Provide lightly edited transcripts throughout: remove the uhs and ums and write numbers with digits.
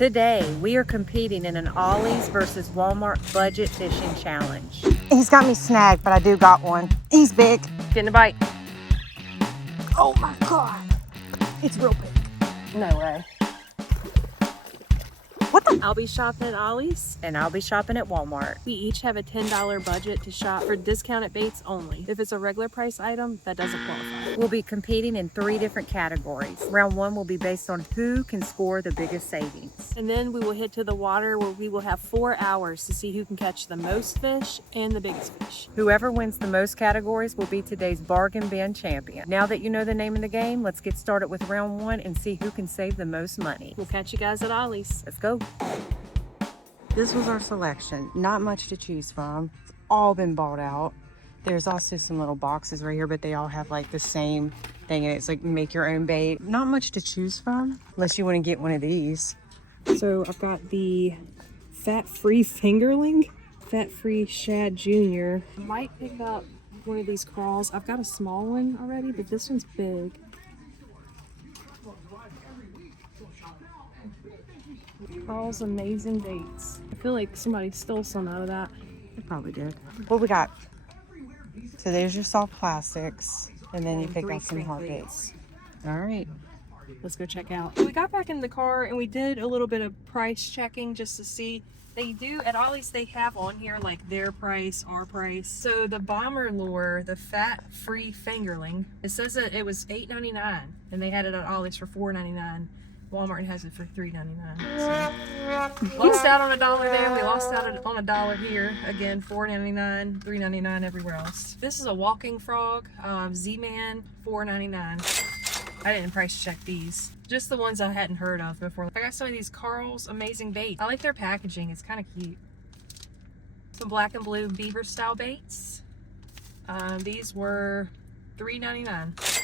Today, we are competing in an Ollies versus Walmart budget fishing challenge. He's got me snagged, but I do got one. He's big. Getting a bite. Oh my God. It's real big. No way. What the? I'll be shopping at Ollies and I'll be shopping at Walmart. We each have a $10 budget to shop for discounted baits only. If it's a regular price item, that doesn't qualify. We'll be competing in 3 different categories. Round 1 will be based on who can score the biggest savings. And then we will head to the water where we will have 4 hours to see who can catch the most fish and the biggest fish. Whoever wins the most categories will be today's bargain bin champion. Now that you know the name of the game, let's get started with round 1 and see who can save the most money. We'll catch you guys at Ollie's. Let's go. This was our selection. Not much to choose from. It's all been bought out. There's also some little boxes right here, but they all have like the same thing, and it's like make your own bait. Not much to choose from unless you want to get one of these. So I've got the fat-free fingerling, fat-free shad junior. I might pick up one of these crawls. I've got a small one already, but this one's big. Crawls amazing baits. I feel like somebody stole some out of that. They probably did. What we got? So there's your soft plastics, and then you pick out some hard baits. All right. Let's go check out. We got back in the car and we did a little bit of price checking just to see. They do, at Ollie's, they have on here like their price, our price. So the bomber lure, the fat-free fingerling, it says that it was $8.99 and they had it at Ollie's for $4.99. Walmart has it for $3.99. So lost out on $1 there. We lost out on $1 here. Again, $4.99, $3.99 everywhere else. This is a walking frog, Z-Man, $4.99. I didn't price check these. Just the ones I hadn't heard of before. I got some of these Carl's amazing baits. I like their packaging. It's kind of cute. Some black and blue beaver style baits. These were $3.99.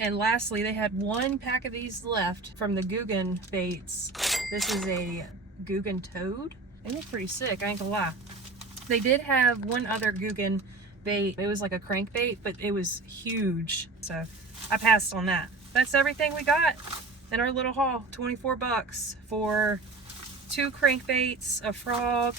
And lastly, they had 1 pack of these left from the Guggen baits. This is a Guggen toad. They look pretty sick, I ain't gonna lie. They did have one other Guggen bait. It was like a crankbait, but it was huge. So I passed on that. That's everything we got in our little haul. 24 bucks for 2 crankbaits, a frog,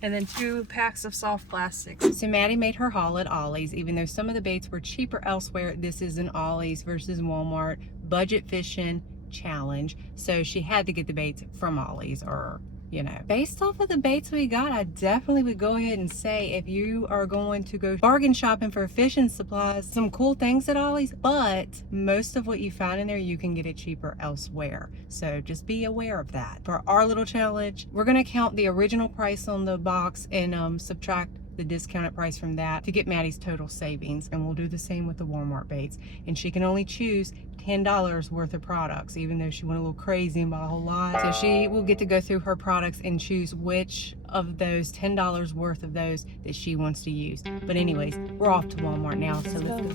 and then 2 packs of soft plastics. So Maddie made her haul at Ollie's. Even though some of the baits were cheaper elsewhere, this is an Ollie's versus Walmart budget fishing challenge. So she had to get the baits from Ollie's, or you know. Based off of the baits we got, I definitely would go ahead and say if you are going to go bargain shopping for fishing supplies, some cool things at Ollie's, but most of what you find in there, you can get it cheaper elsewhere. So just be aware of that. For our little challenge, we're gonna count the original price on the box and subtract the discounted price from that to get Maddie's total savings, and we'll do the same with the Walmart baits. And she can only choose $10 worth of products, even though she went a little crazy and bought a whole lot. So she will get to go through her products and choose which of those $10 worth of those that she wants to use. But anyways, we're off to Walmart now, so let's go.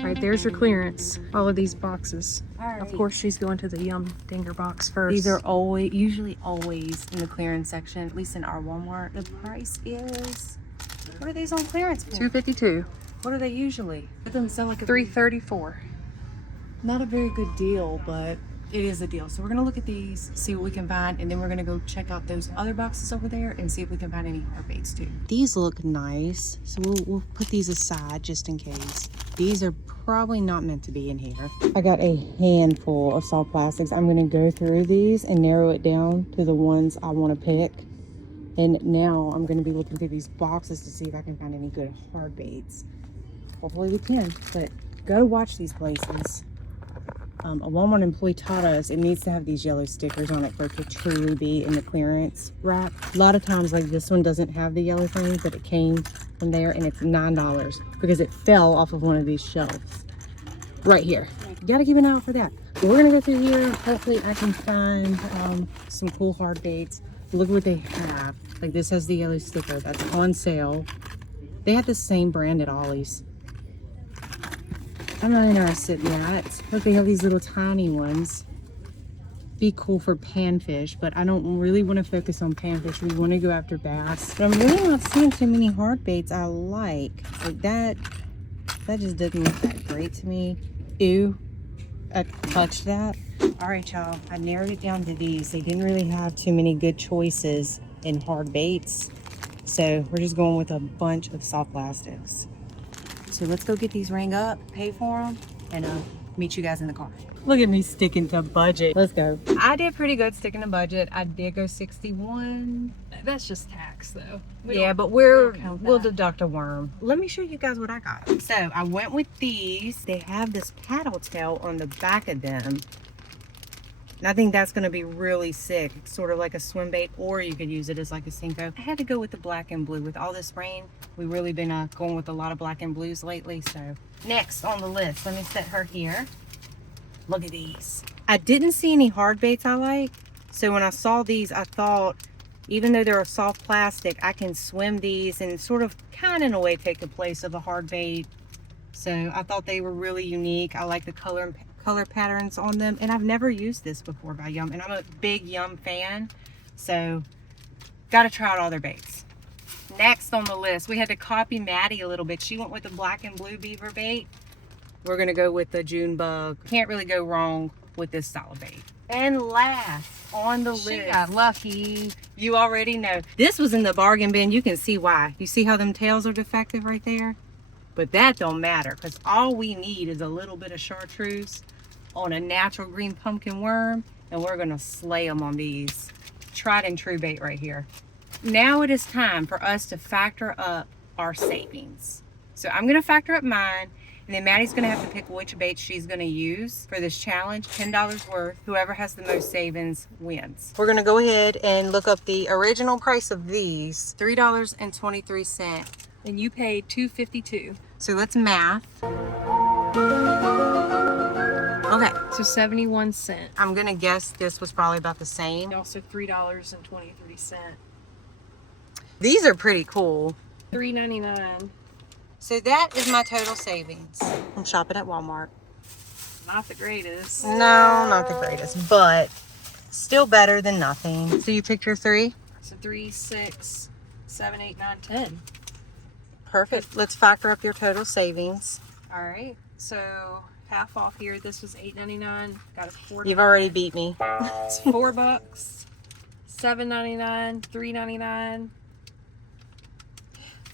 All right, there's your clearance. All of these boxes. All Of course, she's going to the Yum Dinger box first. These are usually always in the clearance section, at least in our Walmart. The price is, what are these on clearance for? $2.52. What are they usually? It doesn't sound like a $3.34. not a very good deal, but it is a deal. So we're gonna look at these, see what we can find, and then we're gonna go check out those other boxes over there and see if we can find any hard baits too. These look nice, so we'll put these aside just in case. These are probably not meant to be in here. I got a handful of soft plastics. I'm gonna go through these and narrow it down to the ones I want to pick. And now I'm gonna be looking through these boxes to see if I can find any good hard baits. Hopefully we can, but go watch these places. A Walmart employee taught us it needs to have these yellow stickers on it for it to truly be in the clearance rack. A lot of times, like this one doesn't have the yellow thing, but it came from there, and it's $9 because it fell off of one of these shelves right here. You gotta keep an eye out for that. But we're gonna go through here. Hopefully I can find some cool hard baits. Look what they have. Like this has the yellow sticker. That's on sale. They have the same brand at Ollie's. I'm not interested in that. Look, they have these little tiny ones. Be cool for panfish, but I don't really want to focus on panfish. We want to go after bass. But I'm really not seeing too many hard baits I like. Like that just doesn't look that great to me. Ew. I touched that. All right, y'all, I narrowed it down to these. They didn't really have too many good choices in hard baits, so we're just going with a bunch of soft plastics. So let's go get these rang up, pay for them, and meet you guys in the car. Look at me sticking to budget. Let's go. I did pretty good sticking to budget. I did go 61. That's just tax though. Yeah, but we'll deduct a worm. Let me show you guys what I got. So I went with these. They have this paddle tail on the back of them. And I think that's going to be really sick. It's sort of like a swim bait, or you could use it as like a Senko. I had to go with the black and blue. With all this rain, we've really been going with a lot of black and blues lately. So next on the list, let me set her here. Look at these. I didn't see any hard baits I like. So when I saw these, I thought, even though they're a soft plastic, I can swim these and sort of kind of in a way take the place of a hard bait. So I thought they were really unique. I like the color patterns on them, and I've never used this before by Yum, and I'm a big Yum fan, so got to try out all their baits. Next on the list, we had to copy Maddie a little bit. She went with the black and blue beaver bait. We're gonna go with the June bug. Can't really go wrong with this style of bait. And last on the list, She got lucky. you already know, this was in the bargain bin. You can see why. You see how them tails are defective right there? But that don't matter, because all we need is a little bit of chartreuse on a natural green pumpkin worm, and we're gonna slay them on these. Tried and true bait right here. Now it is time for us to factor up our savings. So I'm gonna factor up mine, and then Maddie's gonna have to pick which bait she's gonna use for this challenge. $10 worth. Whoever has the most savings wins. We're gonna go ahead and look up the original price of these. $3.23. And you paid $2.52. So let's math. Okay, So 71 cents. I'm gonna guess this was probably about the same. Also $3.23. These are pretty cool. $3.99. So that is my total savings. I'm shopping at Walmart. Not the greatest. No, not the greatest, but still better than nothing. So you picked your 3? So 3, 6, 7, 8, 9, 10. Perfect. Let's factor up your total savings. All right. So half off here. This was $8.99. Got a $4. You've already beat me. It's $4. $7.99. $3.99.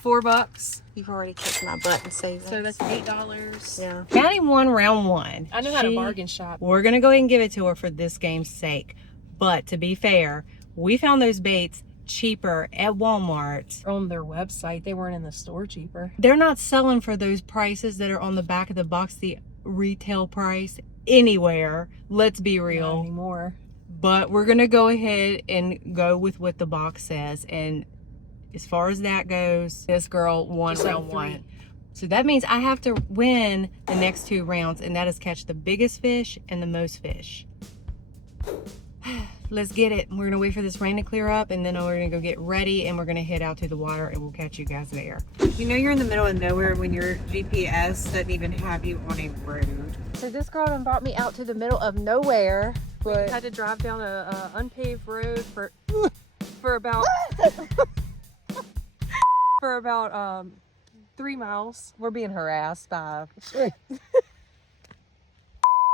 $4. You've already kicked my butt in savings. So that's $8. Yeah. Maddie won round 1. I know how to bargain shop. We're going to go ahead and give it to her for this game's sake. But to be fair, we found those baits cheaper at Walmart. On their website, they weren't in the store cheaper. They're not selling for those prices that are on the back of the box, the retail price, anywhere. Let's be real. Not anymore. But we're going to go ahead and go with what the box says. And as far as that goes, this girl won Just like round 3. 1. So that means I have to win the next 2 rounds, and that is catch the biggest fish and the most fish. Let's get it. We're gonna wait for this rain to clear up, and then we're gonna go get ready, and we're gonna head out to the water, and we'll catch you guys there. You know you're in the middle of nowhere when your GPS doesn't even have you on a road. So this girl done brought me out to the middle of nowhere, but Had to drive down a unpaved road for about for about 3 miles. we're being harassed by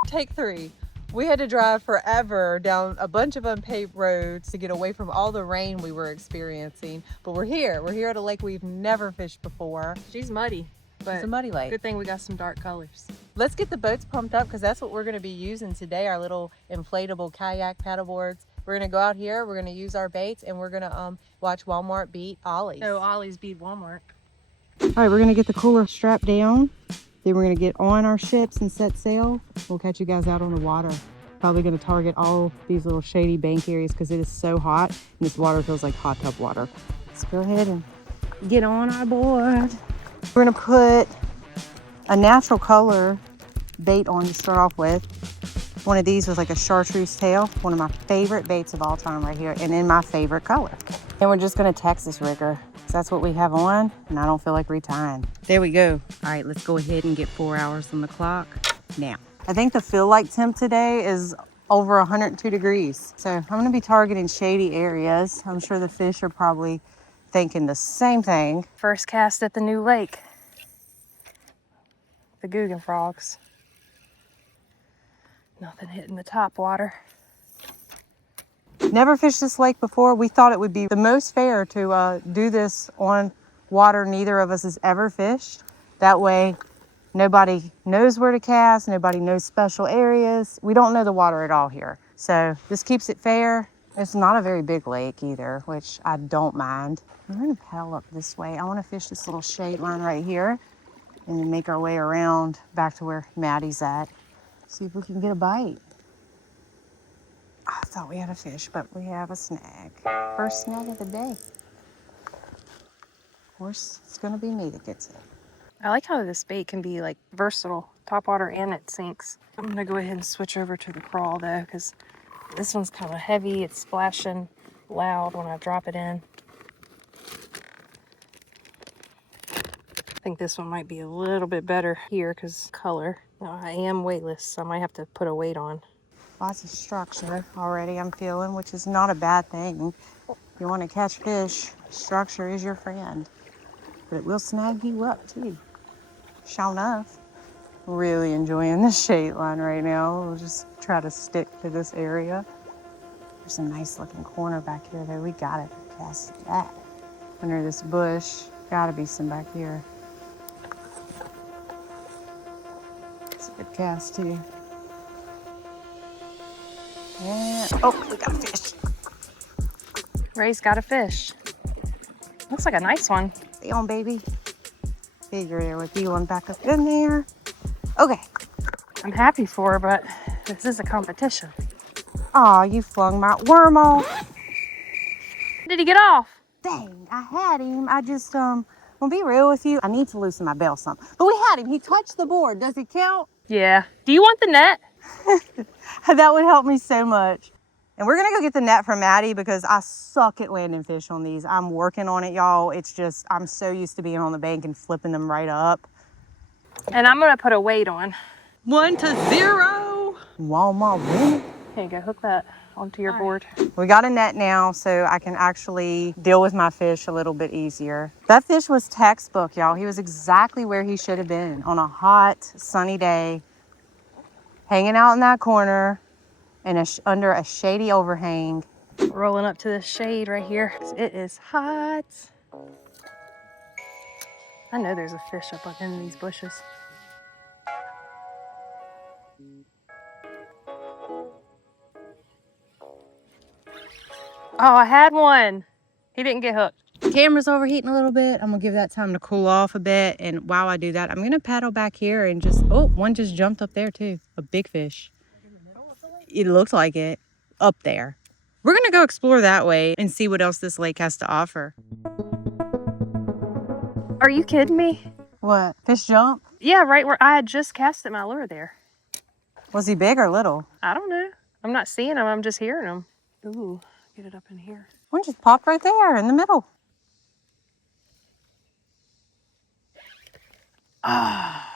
Take 3. We had to drive forever down a bunch of unpaved roads to get away from all the rain we were experiencing. But we're here. We're here at a lake we've never fished before. She's muddy, but It's a muddy lake. good thing we got some dark colors. Let's get the boats pumped up, because that's what we're going to be using today, our little inflatable kayak paddle boards. We're going to go out here, we're going to use our baits, and we're going to watch Walmart beat Ollies. So Ollies beat Walmart. All right, we're going to get the cooler strapped down. Then we're going to get on our ships and set sail. We'll catch you guys out on the water. Probably going to target all these little shady bank areas because it is so hot, and this water feels like hot tub water. Let's go ahead and get on our board. We're going to put a natural color bait on to start off with. One of these was like a chartreuse tail, one of my favorite baits of all time right here, and in my favorite color. And we're just going to Texas rigger. That's what we have on, and I don't feel like retying. There we go. All right, let's go ahead and get 4 hours on the clock now. I think the feel like temp today is over 102 degrees. So I'm going to be targeting shady areas. I'm sure the fish are probably thinking the same thing. First cast at the new lake. The Guggen frogs. Nothing hitting the top water. Never fished this lake before. We thought it would be the most fair to do this on water neither of us has ever fished. That way, nobody knows where to cast, nobody knows special areas. We don't know the water at all here. So this keeps it fair. It's not a very big lake either, which I don't mind. I'm gonna paddle up this way. I wanna fish this little shade line right here and then make our way around back to where Maddie's at. See if we can get a bite. I thought we had a fish, but we have a snag. First snag of the day. Of course, it's gonna be me that gets it. I like how this bait can be like versatile, top water and it sinks. I'm gonna go ahead and switch over to the crawl though, because this one's kind of heavy. It's splashing loud when I drop it in. I think this one might be a little bit better here because color. Now, I am weightless, so I might have to put a weight on. Lots of structure already I'm feeling, which is not a bad thing. If you want to catch fish, structure is your friend. But it will snag you up too. Sure enough. Really enjoying the shade line right now. We'll just try to stick to this area. There's a nice looking corner back here though. We gotta cast that. Under this bush, gotta be some back here. It's a good cast too. And, oh, we got a fish. Ray's got a fish. Looks like a nice one. Stay on, baby. Figure there would be one back up in there. Okay. I'm happy for her, but this is a competition. Aw, you flung my worm off. Did he get off? Dang, I had him. I just, I'll be real with you. I need to loosen my bail some. But we had him. He touched the board. Does it count? Yeah. Do you want the net? That would help me so much. And we're gonna go get the net from Maddie because I suck at landing fish on these. I'm working on it, y'all. It's just, I'm so used to being on the bank and flipping them right up. And I'm gonna put a weight on. 1 to 0. Walmart winning. Here you go, hook that onto your board. We got a net now, so I can actually deal with my fish a little bit easier. That fish was textbook, y'all. He was exactly where he should have been on a hot, sunny day, hanging out in that corner and under a shady overhang. Rolling up to the shade right here. It is hot. I know there's a fish up in these bushes. Oh, I had one. He didn't get hooked. The camera's overheating a little bit. I'm gonna give that time to cool off a bit. And while I do that, I'm gonna paddle back here and just, oh, one just jumped up there too. A big fish. It looks like it up there. We're gonna go explore that way and see what else this lake has to offer. Are you kidding me? What, fish jump? Yeah, right where I had just casted my lure there. Was he big or little? I don't know. I'm not seeing him, I'm just hearing him. Ooh, get it up in here. One just popped right there in the middle. Ah.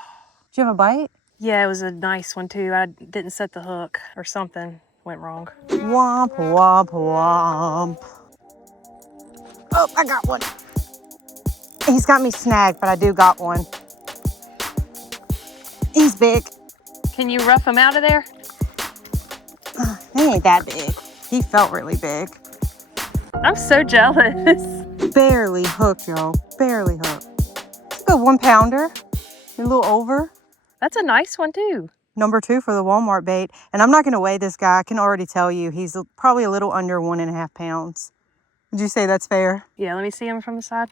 Did you have a bite? Yeah, it was a nice one too. I didn't set the hook or something went wrong. Womp, womp, womp. Oh, I got one. He's got me snagged, but I do got one. He's big. Can you rough him out of there? He ain't that big. He felt really big. I'm so jealous. Barely hooked, y'all. Barely hooked. It's a good 1 pounder. A little over. That's a nice one too. Number 2 for the Walmart bait. And I'm not going to weigh this guy. I can already tell you he's probably a little under 1.5 pounds. Would you say that's fair? Yeah, let me see him from the side.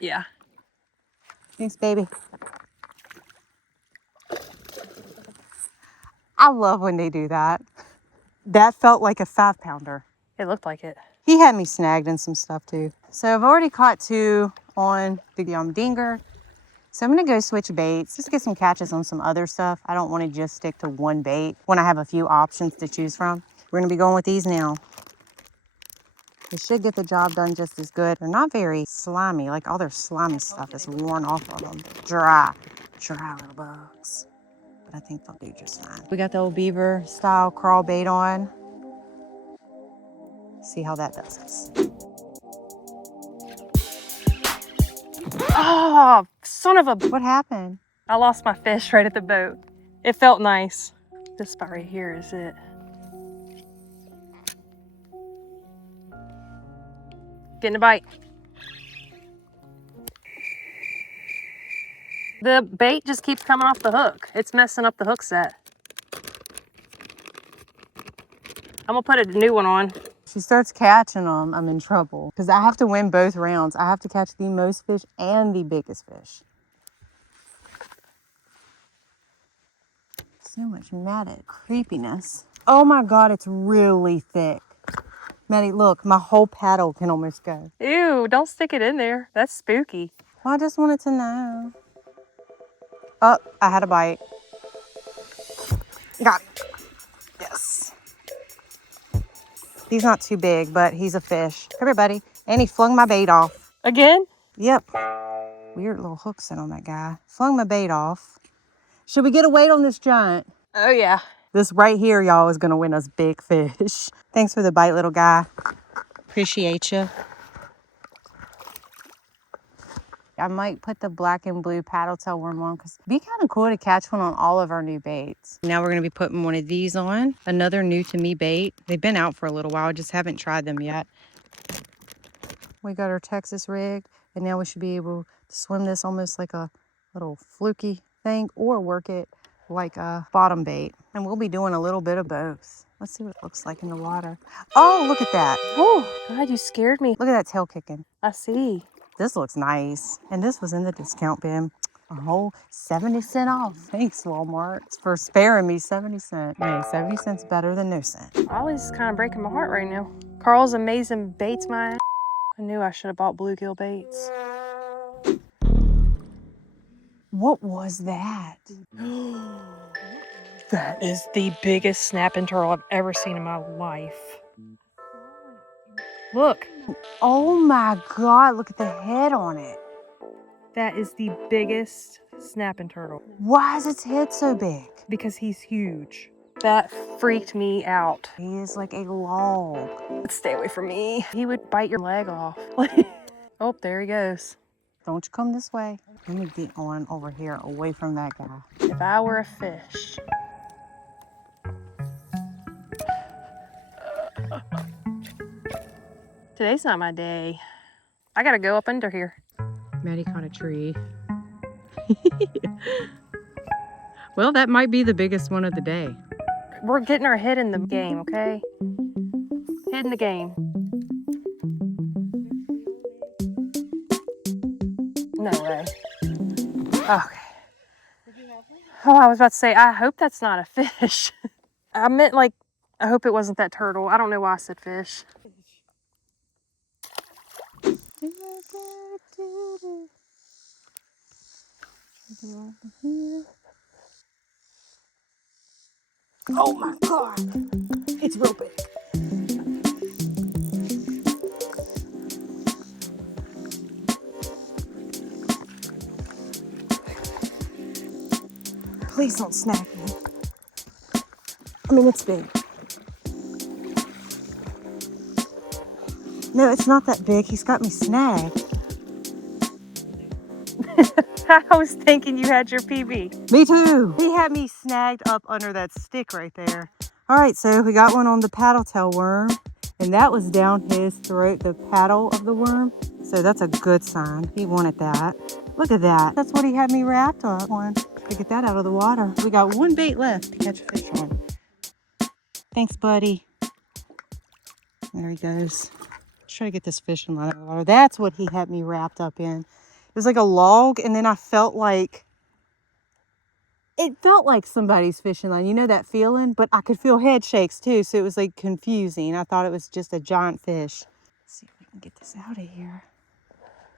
Yeah. Thanks, baby. I love when they do that. That felt like a 5 pounder. It looked like it. He had me snagged in some stuff too. So I've already caught 2 on the dinger. So I'm gonna go switch baits, just get some catches on some other stuff. I don't wanna just stick to one bait when I have a few options to choose from. We're gonna be going with these now. They should get the job done just as good. They're not very slimy, like all their slimy stuff is worn off of them. Dry little bugs. But I think they'll do just fine. We got the old beaver style crawl bait on. See how that does us. Oh, son of a... What happened? I lost my fish right at the boat. It felt nice. This spot right here is it. Getting a bite. The bait just keeps coming off the hook. It's messing up the hook set. I'm gonna put a new one on. She starts catching them, I'm in trouble. Because I have to win both rounds. I have to catch the most fish and the biggest fish. So much matted creepiness. Oh my God, it's really thick. Maddie, look, my whole paddle can almost go. Ew, don't stick it in there. That's spooky. Well, I just wanted to know. Oh, I had a bite. Got it. Yes. He's not too big, but he's a fish. Come here, buddy. And he flung my bait off. Again? Yep. Weird little hook set on that guy. Flung my bait off. Should we get a weight on this giant? Oh yeah. This right here, y'all, is gonna win us big fish. Thanks for the bite, little guy. Appreciate you. I might put the black and blue paddle tail worm on because it'd be kind of cool to catch one on all of our new baits. Now we're gonna be putting one of these on. Another new to me bait. They've been out for a little while, I just haven't tried them yet. We got our Texas rig, and now we should be able to swim this almost like a little fluky thing or work it like a bottom bait. And we'll be doing a little bit of both. Let's see what it looks like in the water. Oh, look at that. Oh, God, you scared me. Look at that tail kicking. I see. This looks nice. And this was in the discount bin. A whole 70 cents off. Thanks, Walmart, for sparing me 70 cents. Hey, 70 cents better than no cent. Ollie's is kind of breaking my heart right now. Carl's amazing baits my ass. I knew I should have bought bluegill baits. What was that? That is the biggest snapping turtle I've ever seen in my life. Look. Oh my God, look at the head on it. That is the biggest snapping turtle. Why is its head so big? Because he's huge. That freaked me out. He is like a log. Stay away from me. He would bite your leg off. Oh, there he goes. Don't you come this way. Let me get on over here away from that guy. If I were a fish. Today's not my day. I gotta go up under here. Maddie caught a tree. Well, that might be the biggest one of the day. We're getting our head in the game, okay? Head in the game. No way. Okay. Oh, I was about to say, I hope that's not a fish. I meant like, I hope it wasn't that turtle. I don't know why I said fish. Oh my God, it's real big. Please don't snag me. I mean, it's big. No, it's not that big. He's got me snagged. I was thinking you had your PB. Me too. He had me snagged up under that stick right there. All right, so we got one on the paddle tail worm, and that was down his throat, the paddle of the worm. So that's a good sign. He wanted that. Look at that. That's what he had me wrapped up on to get that out of the water. We got one bait left to catch a fish on. Thanks, buddy. There he goes. Let's try to get this fish in line out of the water. That's what he had me wrapped up in. It was like a log, and then I felt like, it felt like somebody's fishing line. You know that feeling? But I could feel head shakes too, so it was like confusing. I thought it was just a giant fish. Let's see if we can get this out of here.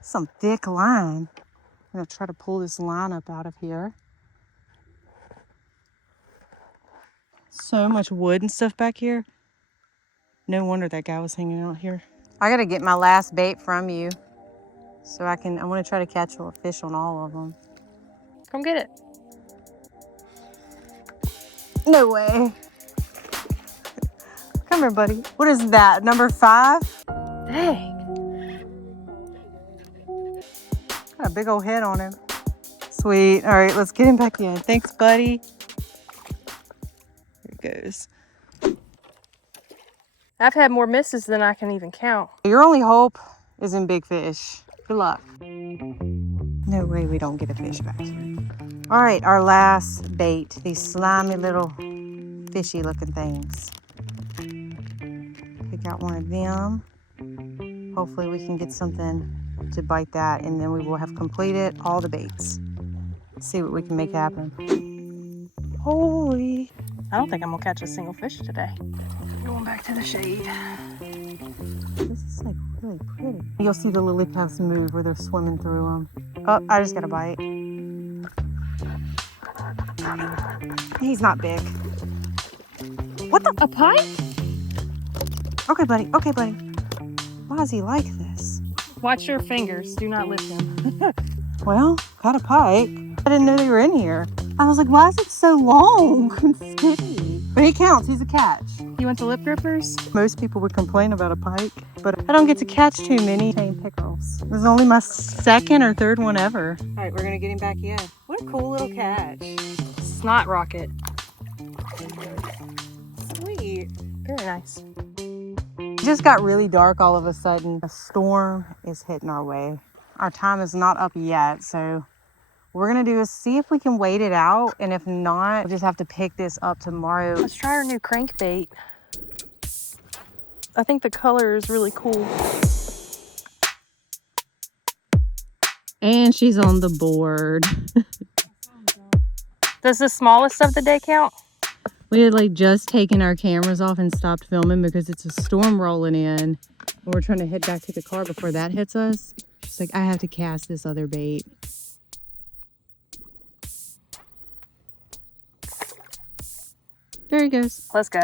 Some thick line. I'm gonna try to pull this line up out of here. So much wood and stuff back here. No wonder that guy was hanging out here. I gotta get my last bait from you. So I want to try to catch a fish on all of them. Come get it. No way. Come here, buddy. What is that, number 5? Dang. Got a big old head on him. Sweet. All right, let's get him back in. Thanks, buddy. I've had more misses than I can even count. Your only hope is in big fish. Good luck. No way we don't get a fish back here. All right, our last bait. These slimy little fishy looking things. Pick out one of them. Hopefully we can get something to bite that, and then we will have completed all the baits. Let's see what we can make happen. Holy. I don't think I'm gonna catch a single fish today. Going back to the shade. This is like really pretty. You'll see the lily pads move where they're swimming through them. Oh, I just got a bite. He's not big. What the? A pike? Okay, buddy. Okay, buddy. Why is he like this? Watch your fingers. Do not lift him. Well, got a pike. I didn't know they were in here. I was like, why is it so long and skinny? But he counts. He's a catch. You went to lip grippers? Most people would complain about a pike, but I don't get to catch too many tame pickerels. This is only my second or third one ever. All right, we're gonna get him back in. What a cool little catch. Snot rocket. Sweet. Very nice. It just got really dark all of a sudden. A storm is hitting our way. Our time is not up yet, so what we're gonna do is see if we can wait it out, and if not, we'll just have to pick this up tomorrow. Let's try our new crankbait. I think the color is really cool. And she's on the board. Does the smallest of the day count? We had like just taken our cameras off and stopped filming because it's a storm rolling in. And we're trying to head back to the car before that hits us. She's like, I have to cast this other bait. There he goes. Let's go.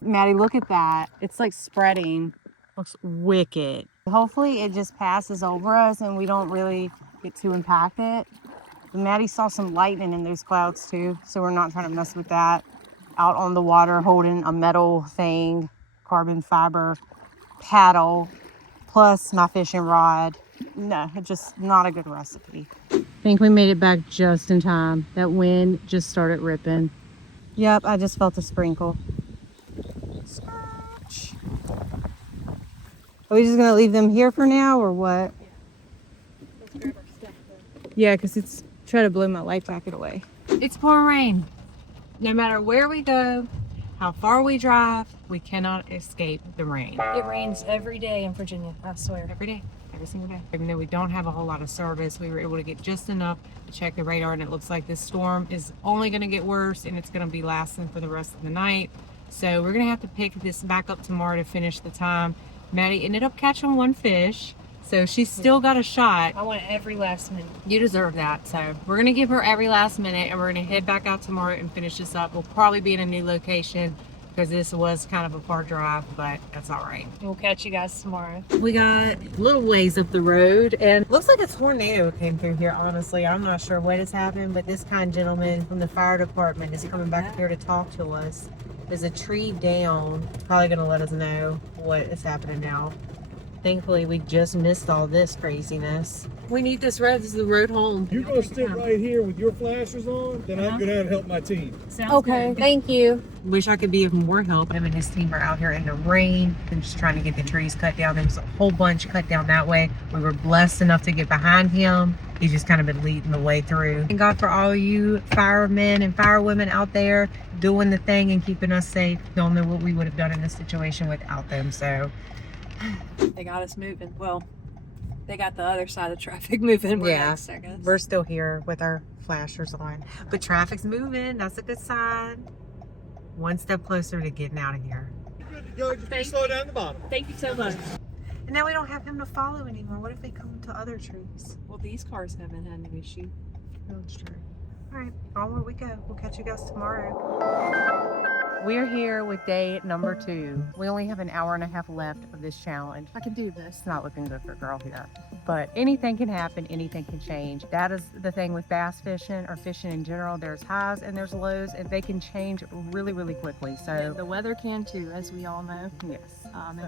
Maddie, look at that. It's like spreading. Looks wicked. Hopefully it just passes over us and we don't really get to impact it. But Maddie saw some lightning in those clouds too, so we're not trying to mess with that. Out on the water holding a metal thing, carbon fiber paddle, plus my fishing rod. No, it's just not a good recipe. I think we made it back just in time. That wind just started ripping. Yep, I just felt a sprinkle. Scratch. Are we just gonna leave them here for now or what? Let's grab our stuff then. Yeah, because it's trying to blow my life jacket away. It's pouring rain. No matter where we go, how far we drive, we cannot escape the rain. It rains every day in Virginia, I swear. Every day, every single day. Even though we don't have a whole lot of service, we were able to get just enough to check the radar, and it looks like this storm is only going to get worse and it's going to be lasting for the rest of the night. So we're going to have to pick this back up tomorrow to finish the time. Maddie ended up catching one fish, so she's still got a shot. I want every last minute. You deserve that. So we're going to give her every last minute, and we're going to head back out tomorrow and finish this up. We'll probably be in a new location because this was kind of a far drive, but that's all right. We'll catch you guys tomorrow. We got a little ways up the road, and looks like a tornado came through here, honestly. I'm not sure what has happened, but this kind gentleman from the fire department is coming back here to talk to us. There's a tree down, probably gonna let us know what is happening now. Thankfully, we just missed all this craziness. We need this road. This is the road home. You're gonna sit right here with your flashers on, then I'll go down and help my team. Okay, thank you. Wish I could be of more help. Him and his team are out here in the rain and just trying to get the trees cut down. There was a whole bunch cut down that way. We were blessed enough to get behind him. He's just kind of been leading the way through. Thank God for all you firemen and firewomen out there doing the thing and keeping us safe. Don't know what we would have done in this situation without them. So They got us moving. Well, they got the other side of traffic moving. We're Yeah. next, I guess. we're still here with our flashers on, but traffic's moving. That's a good sign. One step closer to getting out of here. Good to go, just Thank slow down the bottom. Thank you so much. And now we don't have him to follow anymore. What if they come to other trees? Well, these cars haven't had an issue. That's true. All right, onward we go. We'll catch you guys tomorrow. We're here with day number 2. We only have an hour and a half left of this challenge. I can do this. It's not looking good for a girl here, but anything can happen, anything can change. That is the thing with bass fishing or fishing in general. There's highs and there's lows, and they can change really, really quickly. So The weather can too, as we all know. yes. And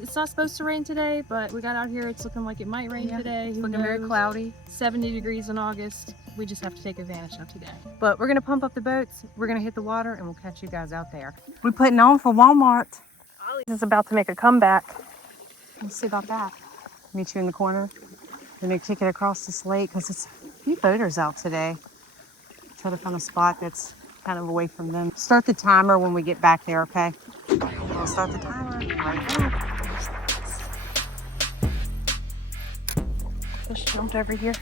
it's not supposed to rain today, but we got out here. It's looking like it might rain Yeah, today. It's Who looking very knows? cloudy, 70 degrees in August. We just have to take advantage of today. but we're gonna pump up the boats. We're gonna hit the water, and we'll catch you guys out there. We're putting on for Walmart. Ollies is about to make a comeback. Let's see about that. Meet you in the corner. Then we kick it across this lake because it's a few boaters out today. Try to find a spot that's kind of away from them. Start the timer when we get back there, okay? We'll start the timer right now. Just jumped over here.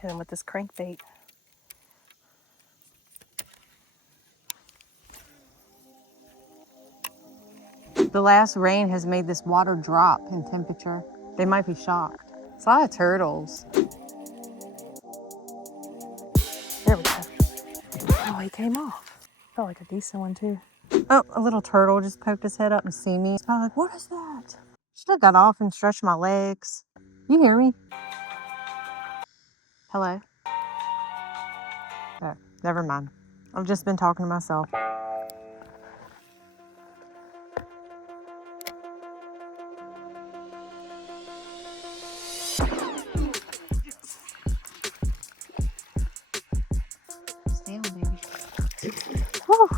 Hit him with this crankbait. The last rain has made this water drop in temperature. They might be shocked. It's a lot of turtles. There we go. Oh, he came off. Felt like a decent one too. Oh, a little turtle just poked his head up and see me. It's probably like, what is that? Should have got off and stretched my legs. You hear me? Hello? Oh, never mind. I've just been talking to myself. Stay on, baby. Whew.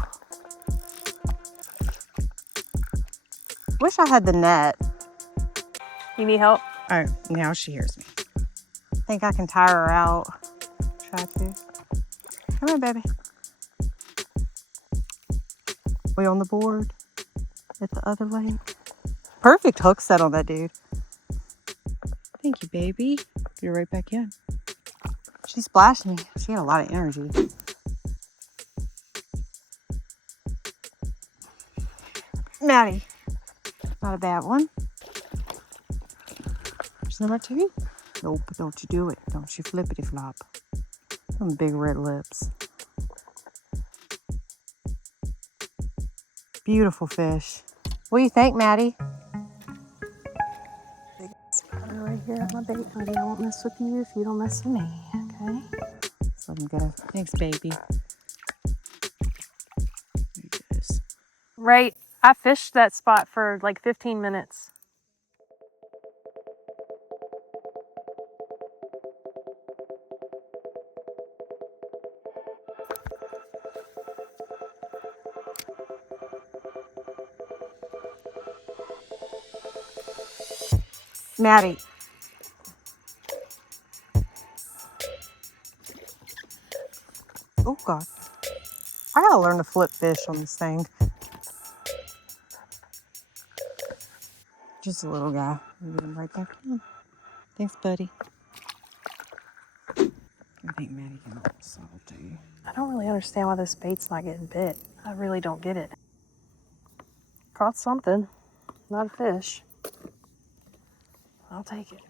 Wish I had the net. You need help? Oh, now she hears me. Think I can tire her out. Try to. Come here, baby. We on the board at the other lake. Perfect hook set on that dude. Thank you, baby. You're right back in. She splashed me. She had a lot of energy. Maddie. Not a bad one. There's number 2. Nope, don't you do it. Don't you flippity flop. Them big red lips. Beautiful fish. What do you think, Maddie? Big spider right here at my bait, honey. I won't mess with you if you don't mess with me, okay? Let's let him go. Thanks, baby. There he goes. Right. I fished that spot for like 15 minutes. Maddie. Oh, God. I gotta learn to flip fish on this thing. Just a little guy. Get him right back in. Thanks, buddy. I think Maddie can help salty. I don't really understand why this bait's not getting bit. I really don't get it. Caught something, not a fish. I'll take it.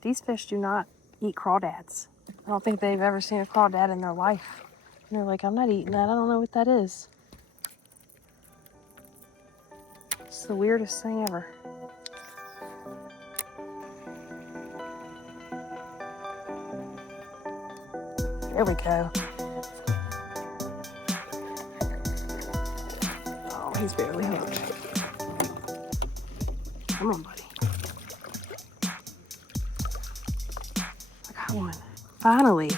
These fish do not eat crawdads. I don't think they've ever seen a crawdad in their life. And they're like, I'm not eating that. I don't know what that is. It's the weirdest thing ever. There we go. Oh, he's barely hooked. Come on, buddy. I got one. Finally.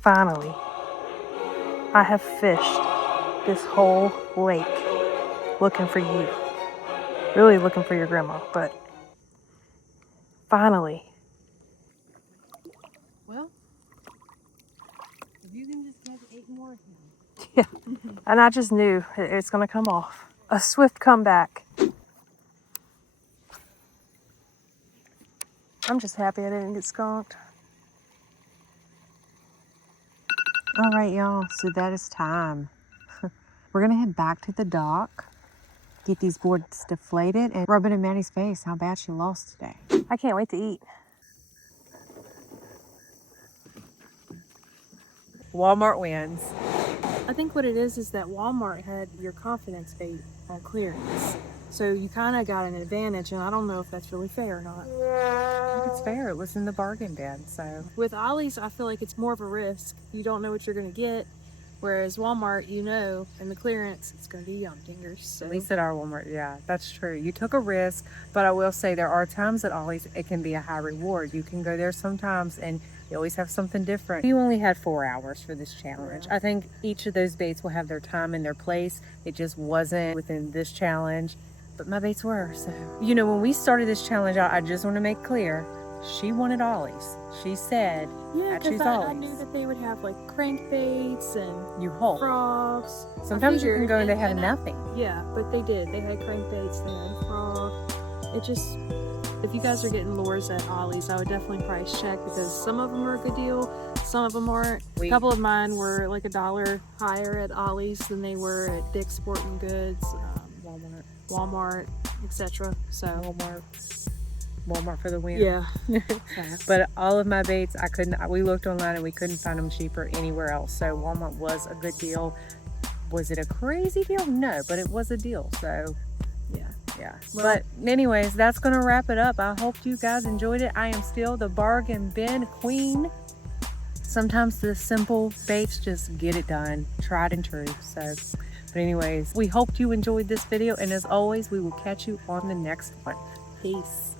Finally. I have fished this whole lake looking for you. Really looking for your grandma, but finally. Well, if you can just get 8 more of him. Yeah, and I just knew it's going to come off. A swift comeback. I'm just happy I didn't get skunked. All right, y'all, so that is time. We're gonna head back to the dock, get these boards deflated, and rub it in Maddie's face how bad she lost today. I can't wait to eat. Walmart wins. I think what it is that Walmart had your confidence bait on clearance. So you kind of got an advantage, and I don't know if that's really fair or not. I think it's fair. It was in the bargain bin, so. With Ollies, I feel like it's more of a risk. You don't know what you're going to get. Whereas Walmart, you know, in the clearance, it's going to be Yum Dingers. So. At least at our Walmart, yeah, that's true. You took a risk, but I will say there are times at Ollie's it can be a high reward. You can go there sometimes and you always have something different. You only had 4 hours for this challenge. I think each of those baits will have their time and their place. It just wasn't within this challenge, but my baits were. So, you know, when we started this challenge, I just want to make clear, she wanted Ollie's. She said, Yeah, I choose because I Ollie's. knew that they would have like crankbaits and You hope. frogs. Sometimes you can figured, go and they have and nothing. Yeah, but they did. They had crankbaits, they had frog. It just, if you guys are getting lures at Ollie's, I would definitely price check because some of them are a good deal, some of them aren't. A couple of mine were like $1 higher at Ollie's than they were at Dick's Sporting Goods, Walmart, etc. So Walmart for the win. yeah. But all of my baits, we looked online and we couldn't find them cheaper anywhere else. So Walmart was a good deal. Was it a crazy deal? No, but it was a deal. So yeah. Well, but anyways, that's going to wrap it up. I hope you guys enjoyed it. I am still the bargain bin queen. Sometimes the simple baits just get it done. Tried and true. So, but anyways, we hope you enjoyed this video. And as always, we will catch you on the next one. Peace.